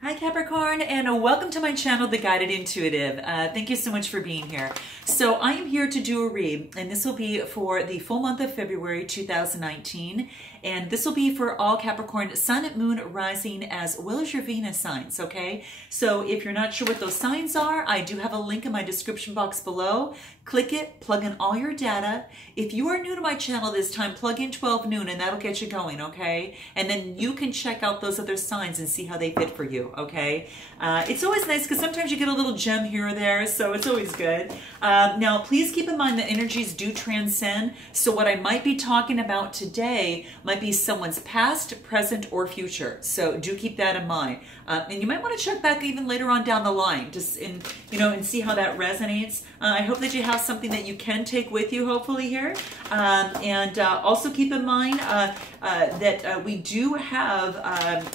Hi Capricorn, and welcome to my channel, The Guided Intuitive. Thank you so much for being here. So I am here to do a read, and this will be for the full month of February 2019. And this will be for all Capricorn Sun, Moon, Rising, as well as your Venus signs, okay? So if you're not sure what those signs are, I do have a link in my description box below. Click it, plug in all your data. If you are new to my channel this time, plug in 12 noon and that'll get you going, okay? And then you can check out those other signs and see how they fit for you, okay? It's always nice because sometimes you get a little gem here or there, so it's always good. Now, please keep in mind that energies do transcend. So what I might be talking about today might be someone's past, present, or future. So do keep that in mind. And you might want to check back even later on down the line, just in, and see how that resonates. I hope that you have something that you can take with you, hopefully here. And also keep in mind that we do have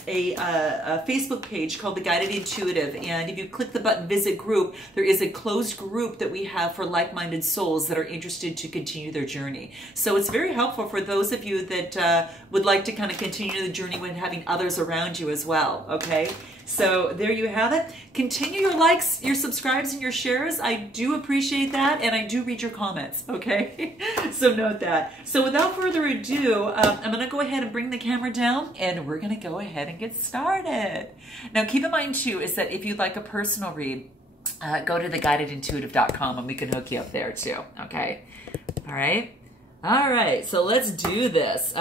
a Facebook page called The Guided Intuitive. And if you click the button Visit Group, there is a closed group that we have for like-minded souls that are interested to continue their journey. So it's very helpful for those of you that would like to kind of continue the journey when having others around you as well, okay? So there you have it. Continue your likes, your subscribes, and your shares. I do appreciate that, and I do read your comments, okay? So note that. So without further ado, I'm going to go ahead and bring the camera down, and we're going to go ahead and get started. Now, keep in mind, too, is that if you'd like a personal read, go to theguidedintuitive.com, and we can hook you up there, too, okay? All right? All right, so let's do this.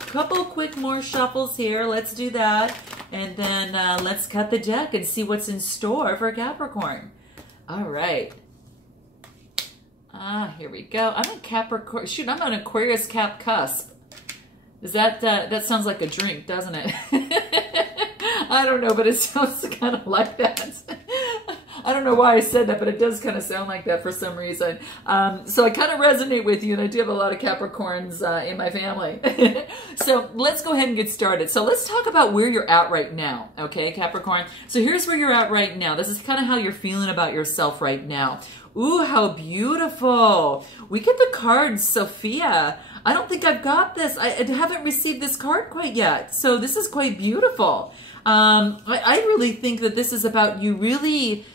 Couple quick more shuffles here. Let's do that. And then let's cut the deck and see what's in store for Capricorn. All right. Here we go. I'm a Capricorn. Shoot, I'm an Aquarius Cap cusp. Is that, that sounds like a drink, doesn't it? I don't know, but it sounds kind of like that. I don't know why I said that, but it does kind of sound like that for some reason. So I kind of resonate with you, and I do have a lot of Capricorns in my family. So let's go ahead and get started. So let's talk about where you're at right now, okay, Capricorn? So here's where you're at right now. This is kind of how you're feeling about yourself right now. Ooh, how beautiful. We get the card, Sophia. I don't think I've got this. I haven't received this card quite yet. So this is quite beautiful. I really think that this is about you really...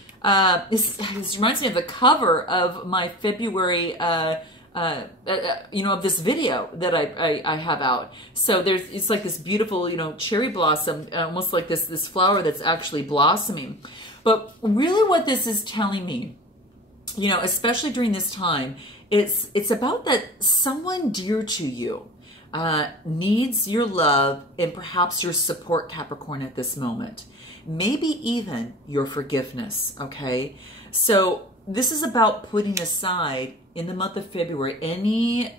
This reminds me of the cover of my February, of this video that I have out. So it's like this beautiful, cherry blossom, almost like this flower that's actually blossoming. But really what this is telling me, especially during this time, it's about that someone dear to you needs your love and perhaps your support, Capricorn, at this moment. Maybe even your forgiveness, okay? So this is about putting aside in the month of February any,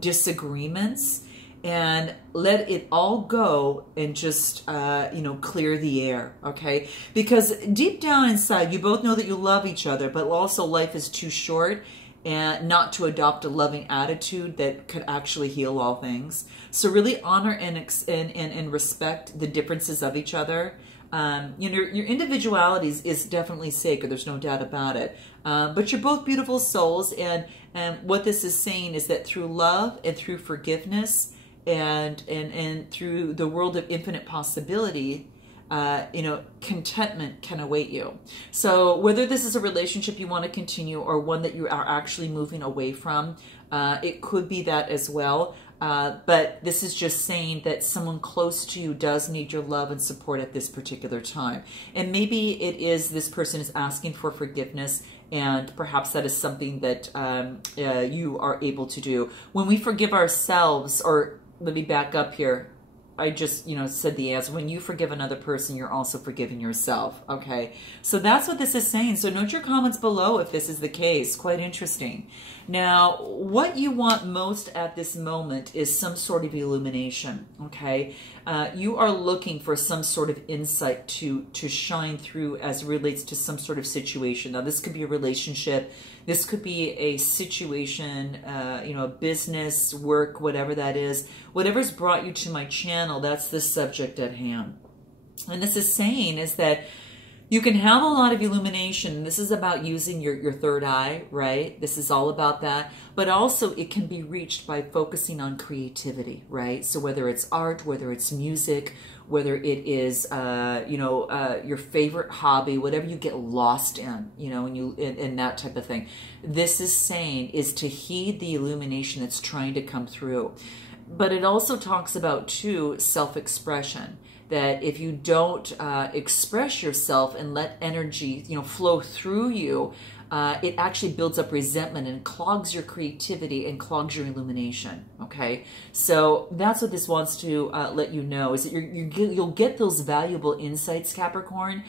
disagreements, and let it all go and just, clear the air, okay? Because deep down inside, you both know that you love each other, but also life is too short and not to adopt a loving attitude that could actually heal all things. So really honor and respect the differences of each other. Your individuality is definitely sacred. There's no doubt about it. But you're both beautiful souls. And what this is saying is that through love and through forgiveness and through the world of infinite possibility, contentment can await you. So whether this is a relationship you want to continue or one that you are actually moving away from, it could be that as well. But this is just saying that someone close to you does need your love and support at this particular time. And maybe it is this person is asking for forgiveness, and perhaps that is something that you are able to do. When we forgive ourselves, or let me back up here. I just, said the answer. When you forgive another person, you're also forgiving yourself, okay? So that's what this is saying. So note your comments below if this is the case. Quite interesting. Now, what you want most at this moment is some sort of illumination, okay? You are looking for some sort of insight to shine through as it relates to some sort of situation. Now, this could be a relationship. This could be a situation, a business, work, whatever that is. Whatever's brought you to my channel, that's the subject at hand. And this is saying is that you can have a lot of illumination. This is about using your third eye, right? This is all about that. But also it can be reached by focusing on creativity, right? So whether it's art, whether it's music, whether it is, your favorite hobby, whatever you get lost in, in that type of thing. This is saying is to heed the illumination that's trying to come through. But it also talks about, too, self-expression. That if you don't express yourself and let energy, flow through you, it actually builds up resentment and clogs your creativity and clogs your illumination. Okay, so that's what this wants to let you know, is that you'll get those valuable insights, Capricorn,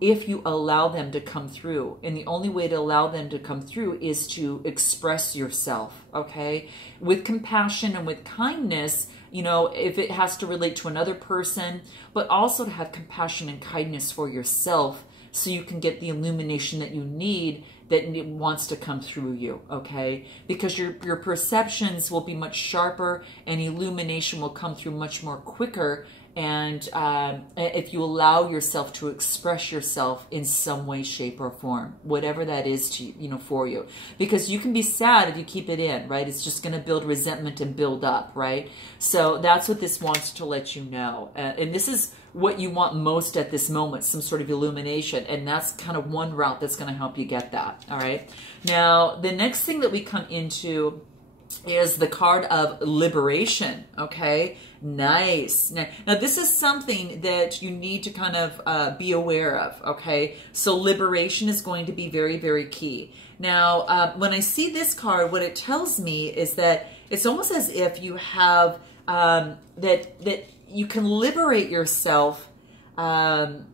if you allow them to come through. And the only way to allow them to come through is to express yourself, okay, with compassion and with kindness, if it has to relate to another person, but also to have compassion and kindness for yourself so you can get the illumination that you need, that it wants to come through you, okay? Because your perceptions will be much sharper and illumination will come through much more quicker. And if you allow yourself to express yourself in some way, shape, or form, whatever that is to for you, because you can be sad if you keep it in, right? It's just going to build resentment and build up, right? So that's what this wants to let you know, and this is what you want most at this moment, some sort of illumination, and that's kind of one route that's going to help you get that. All right. Now the next thing that we come into is the card of liberation. Okay, nice. Now this is something that you need to kind of be aware of. Okay, so liberation is going to be very, very key. Now when I see this card, what it tells me is that it's almost as if you have that you can liberate yourself from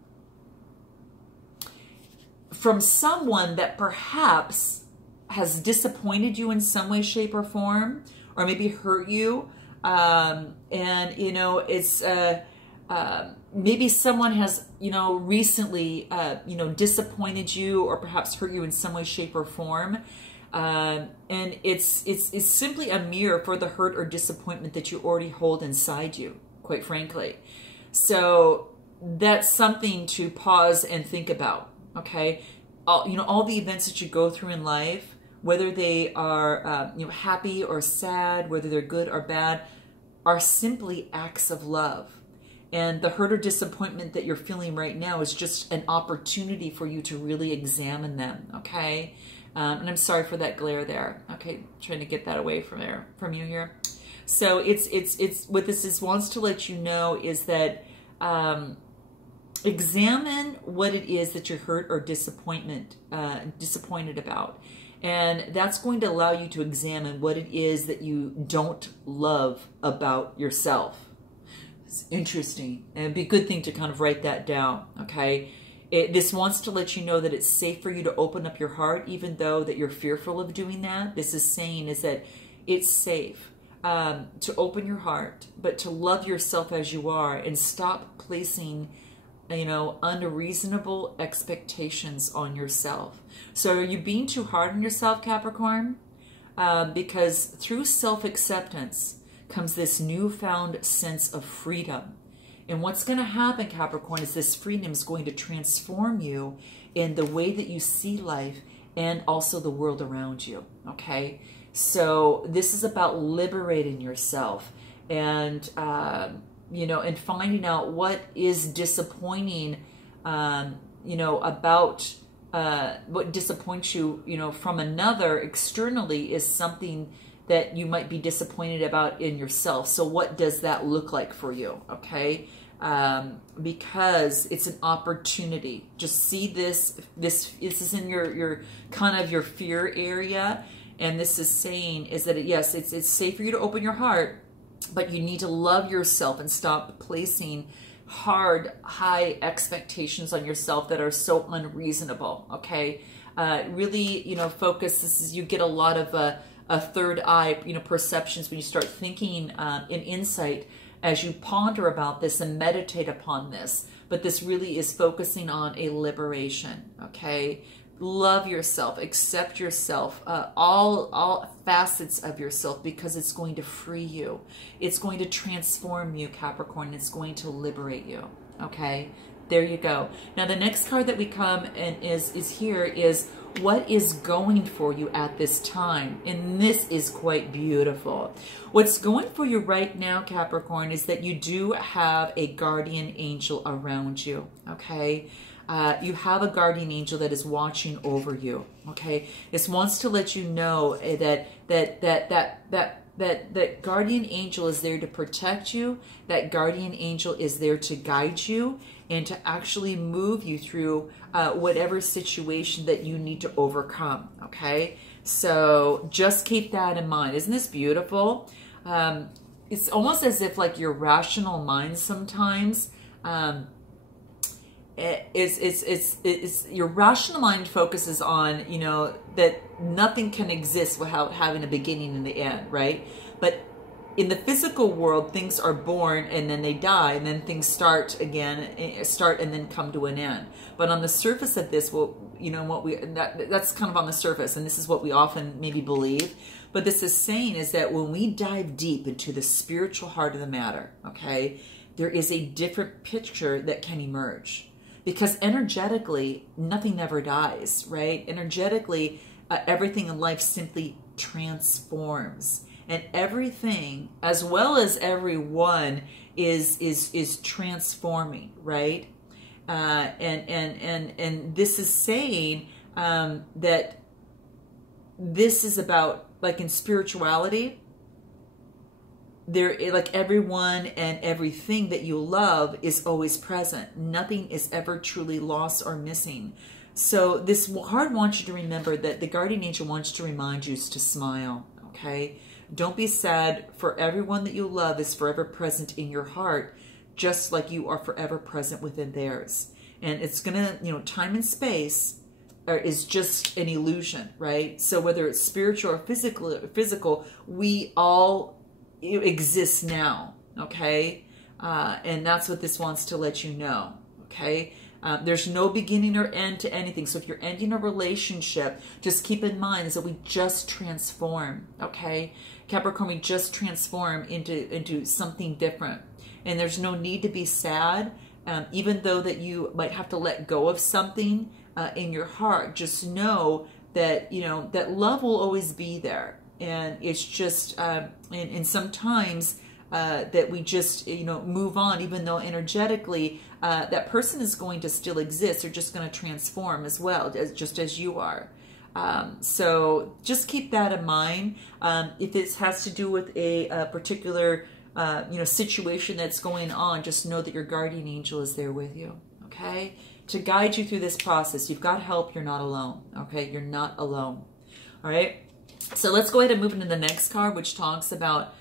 someone that perhaps has disappointed you in some way, shape, or form, or maybe hurt you. It's maybe someone has, recently, disappointed you or perhaps hurt you in some way, shape, or form. And it's simply a mirror for the hurt or disappointment that you already hold inside you, quite frankly. So that's something to pause and think about, okay? All the events that you go through in life, whether they are happy or sad, whether they're good or bad, are simply acts of love. And the hurt or disappointment that you're feeling right now is just an opportunity for you to really examine them, okay? And I'm sorry for that glare there. Okay, trying to get that away from you here. So it's what this wants to let you know is that examine what it is that you're hurt or disappointed about. And that's going to allow you to examine what it is that you don't love about yourself. It's interesting. And it'd be a good thing to kind of write that down, okay? This wants to let you know that it's safe for you to open up your heart, even though that you're fearful of doing that. This is saying is that it's safe to open your heart, but to love yourself as you are and stop placing unreasonable expectations on yourself. So are you being too hard on yourself, Capricorn? Because through self-acceptance comes this newfound sense of freedom. And what's going to happen, Capricorn, is this freedom is going to transform you in the way that you see life and also the world around you, okay? So this is about liberating yourself and and finding out what is disappointing, about what disappoints you, from another externally is something that you might be disappointed about in yourself. So what does that look like for you? Okay. Because it's an opportunity. Just see this is in your kind of your fear area. And this is saying is that yes, it's safe for you to open your heart, but you need to love yourself and stop placing high expectations on yourself that are so unreasonable. Okay. Really, focus. This is, you get a lot of, a third eye, perceptions when you start thinking, in insight as you ponder about this and meditate upon this. But this really is focusing on a liberation. Okay. Love yourself, accept yourself, all facets of yourself, because it's going to free you. It's going to transform you, Capricorn. It's going to liberate you. Okay, there you go. Now the next card that we come and is here is what is going for you at this time. And this is quite beautiful. What's going for you right now, Capricorn, is that you do have a guardian angel around you, okay? You have a guardian angel that is watching over you, okay? This wants to let you know that guardian angel is there to protect you. That guardian angel is there to guide you and to actually move you through whatever situation that you need to overcome, okay? So just keep that in mind. Isn't this beautiful? It's almost as if like your rational mind sometimes, your rational mind focuses on, you know, that nothing can exist without having a beginning and the end, right? But in the physical world, things are born and then they die, and then things start again, and then come to an end. But on the surface of this, well, you know, that's kind of on the surface, and this is what we often maybe believe. But this is saying is that when we dive deep into the spiritual heart of the matter, okay, there is a different picture that can emerge. Because energetically, nothing ever dies, right? Energetically, everything in life simply transforms. And everything, as well as everyone, is transforming, right? And this is saying that this is about, like in spirituality, there, like everyone and everything that you love is always present. Nothing is ever truly lost or missing. So this card wants you to remember that the guardian angel wants to remind you to smile, okay? Don't be sad, for everyone that you love is forever present in your heart, just like you are forever present within theirs. And it's gonna, you know, time and space is just an illusion, right? So whether it's spiritual or physical, we all exist now, okay? And that's what this wants to let you know, okay? There's no beginning or end to anything. So if you're ending a relationship, just keep in mind is that we just transform, okay? Capricorn, we just transform into something different. And there's no need to be sad, even though that you might have to let go of something in your heart. Just know that, you know, that love will always be there. And it's just, and sometimes that we just, you know, move on, even though energetically that person is going to still exist. They're just going to transform as well, just as you are. So just keep that in mind. If this has to do with a particular, you know, situation that's going on, just know that your guardian angel is there with you, okay? To guide you through this process. You've got help. You're not alone, okay? You're not alone, all right? So let's go ahead and move into the next card, which talks about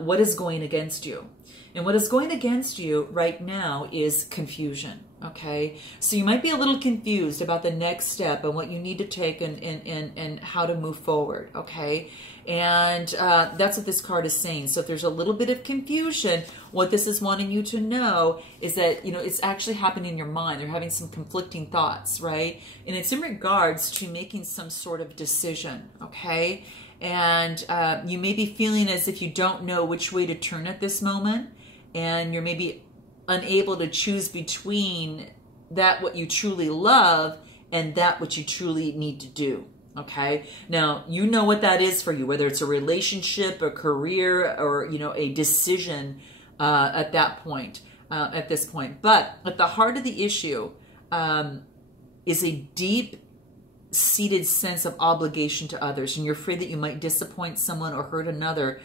what is going against you. And what is going against you right now is confusion, okay? So you might be a little confused about the next step and what you need to take and how to move forward, okay? And that's what this card is saying. So if there's a little bit of confusion, what this is wanting you to know is that, you know, it's actually happening in your mind. You're having some conflicting thoughts, right? And it's in regards to making some sort of decision, okay? And you may be feeling as if you don't know which way to turn at this moment, and you're maybe unable to choose between that what you truly love and that what you truly need to do, okay? Now, you know what that is for you, whether it's a relationship, a career, or, you know, a decision at that point, at this point. But at the heart of the issue is a deep seated sense of obligation to others, and you're afraid that you might disappoint someone or hurt another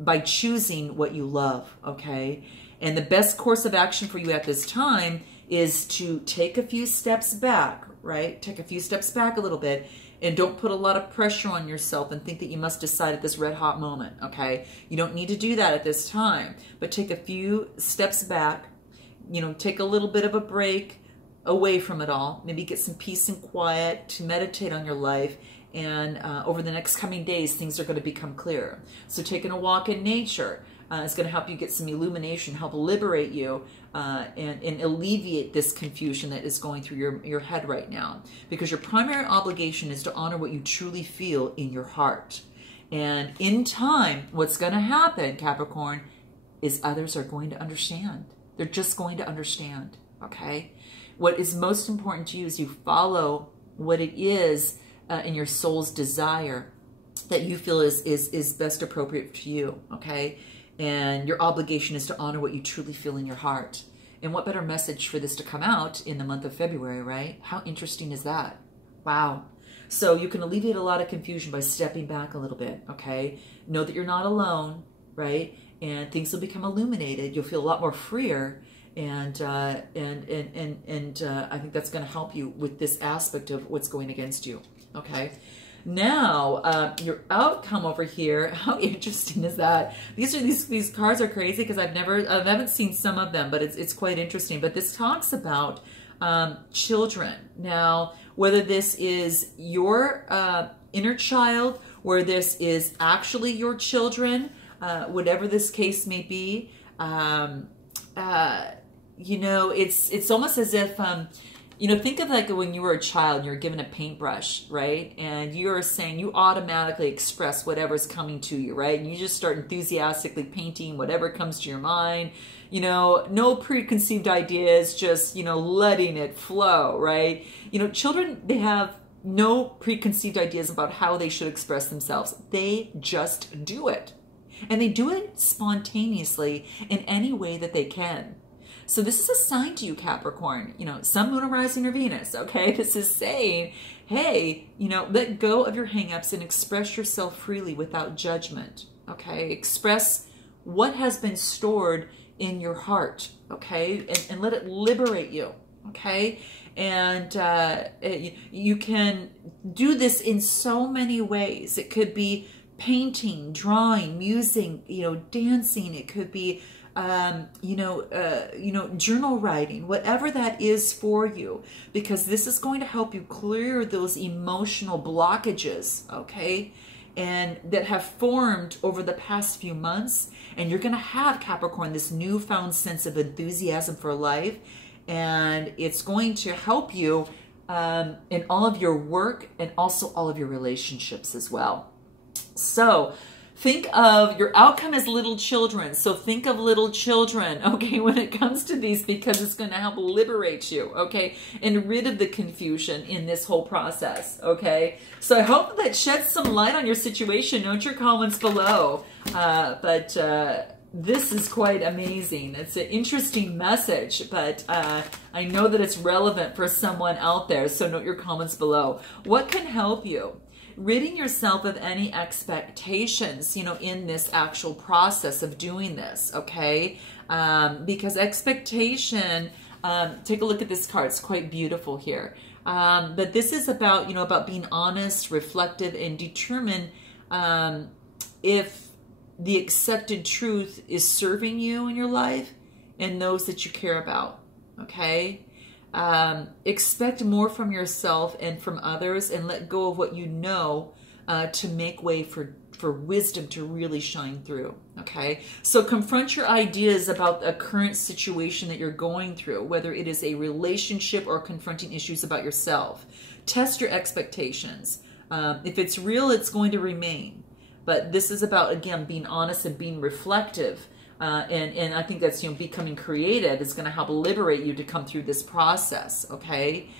by choosing what you love, okay? And the best course of action for you at this time is to take a few steps back, right? Take a few steps back a little bit, and don't put a lot of pressure on yourself and think that you must decide at this red hot moment, okay? You don't need to do that at this time, but take a few steps back, you know, take a little bit of a break away from it all, maybe get some peace and quiet to meditate on your life, and over the next coming days, things are going to become clearer. So taking a walk in nature is going to help you get some illumination, help liberate you, and alleviate this confusion that is going through your head right now. Because your primary obligation is to honor what you truly feel in your heart. And in time, what's going to happen, Capricorn, is others are going to understand. They're just going to understand, okay? What is most important to you is you follow what it is in your soul's desire that you feel is best appropriate to you, okay? And your obligation is to honor what you truly feel in your heart. And what better message for this to come out in the month of February, right? How interesting is that? Wow. So you can alleviate a lot of confusion by stepping back a little bit, okay? Know that you're not alone, right? And things will become illuminated. You'll feel a lot more freer. And I think that's going to help you with this aspect of what's going against you, okay? Now, your outcome over here, how interesting is that? These cards are crazy because I haven't seen some of them, but it's quite interesting. But this talks about children. Now, whether this is your inner child, where this is actually your children, whatever this case may be, you know, it's almost as if, you know, think of like when you were a child and you're given a paintbrush, right? And you're saying you automatically express whatever's coming to you, right? And you just start enthusiastically painting whatever comes to your mind, you know, no preconceived ideas, just, you know, letting it flow, right? You know, children, they have no preconceived ideas about how they should express themselves. They just do it. And they do it spontaneously in any way that they can. So this is a sign to you, Capricorn, you know, Sun, Moon, or Rising, or Venus, okay? This is saying, hey, you know, let go of your hangups and express yourself freely without judgment, okay? Express what has been stored in your heart, okay? And let it liberate you, okay? And you can do this in so many ways. It could be painting, drawing, music, you know, dancing. It could be journal writing, whatever that is for you, because this is going to help you clear those emotional blockages, okay, and that have formed over the past few months. And you're going to have, Capricorn, this newfound sense of enthusiasm for life, and it's going to help you in all of your work and also all of your relationships as well. So think of your outcome as little children. So think of little children, okay, when it comes to these, because it's going to help liberate you, okay, and rid of the confusion in this whole process, okay? So I hope that sheds some light on your situation. Note your comments below. This is quite amazing. It's an interesting message, but I know that it's relevant for someone out there. So note your comments below. What can help you? Ridding yourself of any expectations, you know, in this actual process of doing this, okay? Because expectation, take a look at this card. It's quite beautiful here. But this is about, you know, about being honest, reflective, and determine if the accepted truth is serving you in your life and those that you care about, okay? Expect more from yourself and from others, and let go of what you know to make way for wisdom to really shine through, okay? So confront your ideas about a current situation that you're going through, whether it is a relationship or confronting issues about yourself. Test your expectations. If it's real, it's going to remain. But this is about, again, being honest and being reflective. And I think that's, you know, becoming creative is going to help liberate you to come through this process, okay?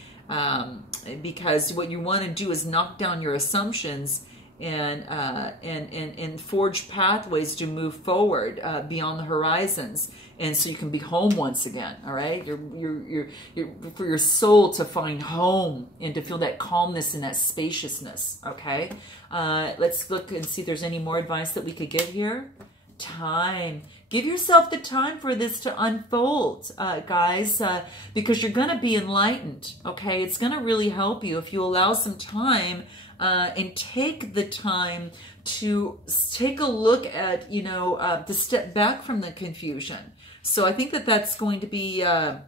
Because what you want to do is knock down your assumptions and forge pathways to move forward beyond the horizons, and so you can be home once again. All right, you're for your soul to find home and to feel that calmness and that spaciousness. Okay, let's look and see if there's any more advice that we could give here. Time. Give yourself the time for this to unfold, guys, because you're going to be enlightened, okay? It's going to really help you if you allow some time and take the time to take a look at, you know, to step back from the confusion. So I think that that's going to be... I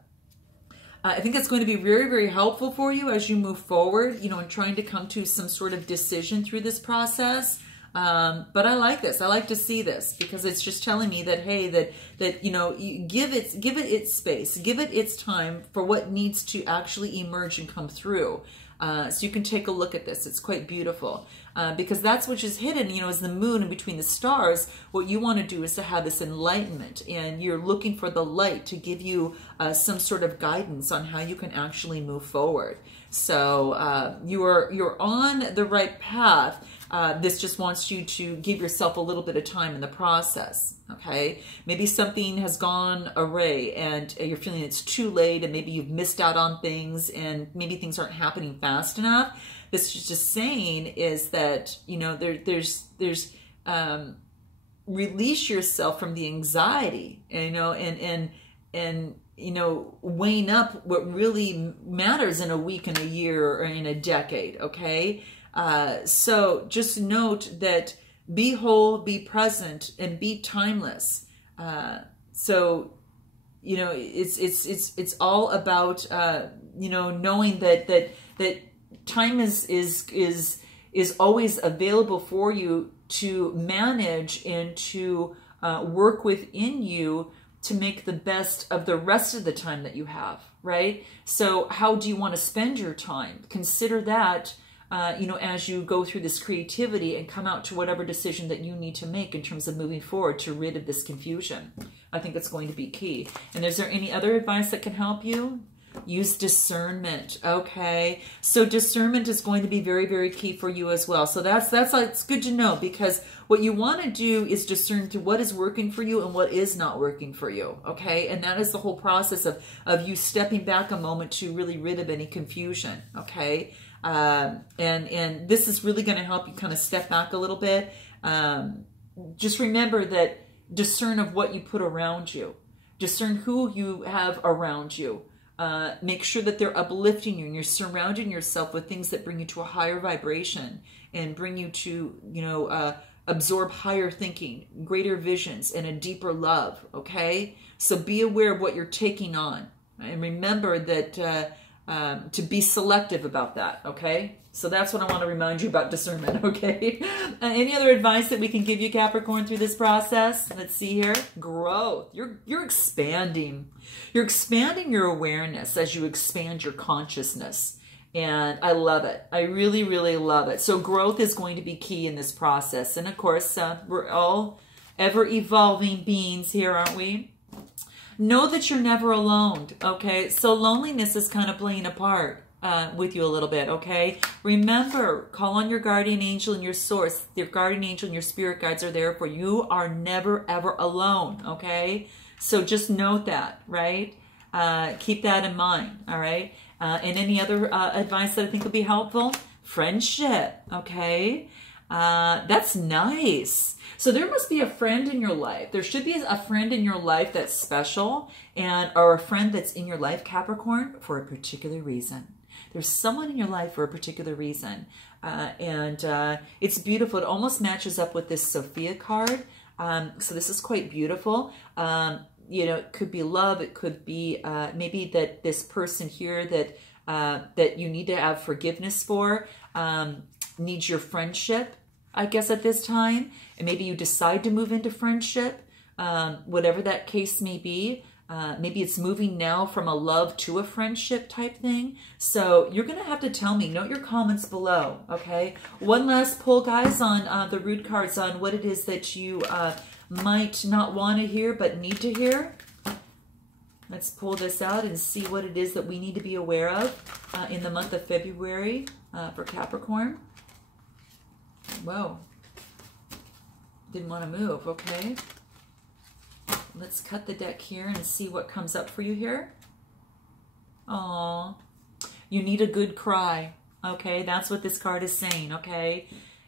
think that's going to be very, very helpful for you as you move forward, you know, in trying to come to some sort of decision through this process. But I like this. I like to see this because it's just telling me that, hey, that you know, you give it its space, give it its time for what needs to actually emerge and come through. So you can take a look at this. It's quite beautiful. because that's which is hidden, you know, as the moon in between the stars. What you want to do is to have this enlightenment, and you're looking for the light to give you some sort of guidance on how you can actually move forward. So you're on the right path. This just wants you to give yourself a little bit of time in the process, okay? Maybe something has gone awry and you're feeling it's too late, and maybe you've missed out on things, and maybe things aren't happening fast enough. This is just saying is that, you know, there's release yourself from the anxiety, you know, and you know, weighing up what really matters in a week, in a year, or in a decade, okay? So just note that be whole, be present, and be timeless. So, you know, it's all about, you know, knowing that time is always available for you to manage and to work within you to make the best of the rest of the time that you have, right? So how do you want to spend your time? Consider that, you know, as you go through this creativity and come out to whatever decision that you need to make in terms of moving forward to rid of this confusion. I think it's going to be key. And is there any other advice that can help you? Use discernment. Okay, so discernment is going to be very, very key for you as well. So it's good to know, because what you want to do is discern through what is working for you and what is not working for you. Okay, and that is the whole process of you stepping back a moment to really rid of any confusion. Okay, and this is really going to help you kind of step back a little bit. Just remember that discern of what you put around you. Discern who you have around you. Make sure that they're uplifting you and you're surrounding yourself with things that bring you to a higher vibration and bring you to, you know, absorb higher thinking, greater visions, and a deeper love, okay? So be aware of what you're taking on. And remember that to be selective about that, okay? So that's what I want to remind you about discernment, okay? Any other advice that we can give you, Capricorn, through this process? Let's see here. Growth. You're expanding. You're expanding your awareness as you expand your consciousness. And I love it. I really, really love it. So growth is going to be key in this process. And of course, we're all ever-evolving beings here, aren't we? Know that you're never alone, okay? So loneliness is kind of playing a part with you a little bit, okay? Remember, call on your guardian angel and your source. Your guardian angel and your spirit guides are there for you. You are never, ever alone, okay? So just note that, right? Keep that in mind, all right? And any other advice that I think will be helpful? Friendship, okay? That's nice. So there must be a friend in your life. There should be a friend in your life that's special, or a friend that's in your life, Capricorn, for a particular reason. There's someone in your life for a particular reason. And it's beautiful. It almost matches up with this Sophia card. So this is quite beautiful. You know, it could be love. It could be maybe that this person here that you need to have forgiveness for needs your friendship, I guess, at this time. And maybe you decide to move into friendship, whatever that case may be. Maybe it's moving now from a love to a friendship type thing. So you're going to have to tell me. Note your comments below, okay? One last pull, guys, on the root cards on what it is that you might not want to hear but need to hear. Let's pull this out and see what it is that we need to be aware of in the month of February for Capricorn. Whoa. Didn't want to move, okay? Let's cut the deck here and see what comes up for you here. Aww. You need a good cry, okay? That's what this card is saying, okay?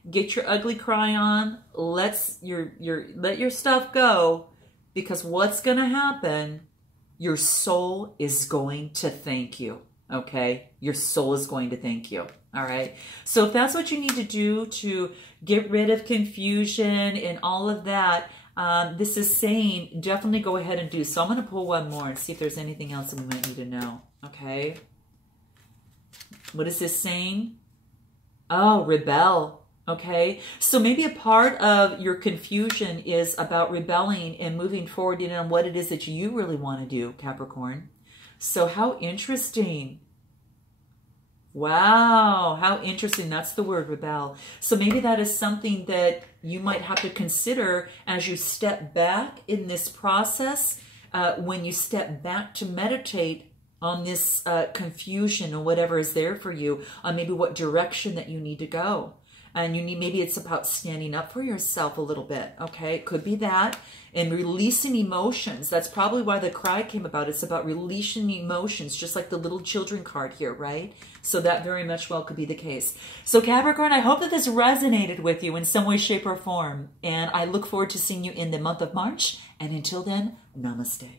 Get your ugly cry on. Let your stuff go, because what's going to happen, your soul is going to thank you, okay? Your soul is going to thank you, all right? So if that's what you need to do to get rid of confusion and all of that, this is saying definitely go ahead and do. So I'm going to pull one more and see if there's anything else that we might need to know, okay? What is this saying? Oh, rebel. Okay, so maybe a part of your confusion is about rebelling and moving forward in on what it is that you really want to do, Capricorn. So how interesting. Wow, how interesting. That's the word, rebel. So maybe that is something that you might have to consider as you step back in this process, when you step back to meditate on this confusion or whatever is there for you, on maybe what direction that you need to go. And you need, maybe it's about standing up for yourself a little bit, okay? It could be that. And releasing emotions. That's probably why the cry came about. It's about releasing emotions, just like the little children card here, right? So that very much well could be the case. So Capricorn, I hope that this resonated with you in some way, shape, or form. And I look forward to seeing you in the month of March. And until then, namaste.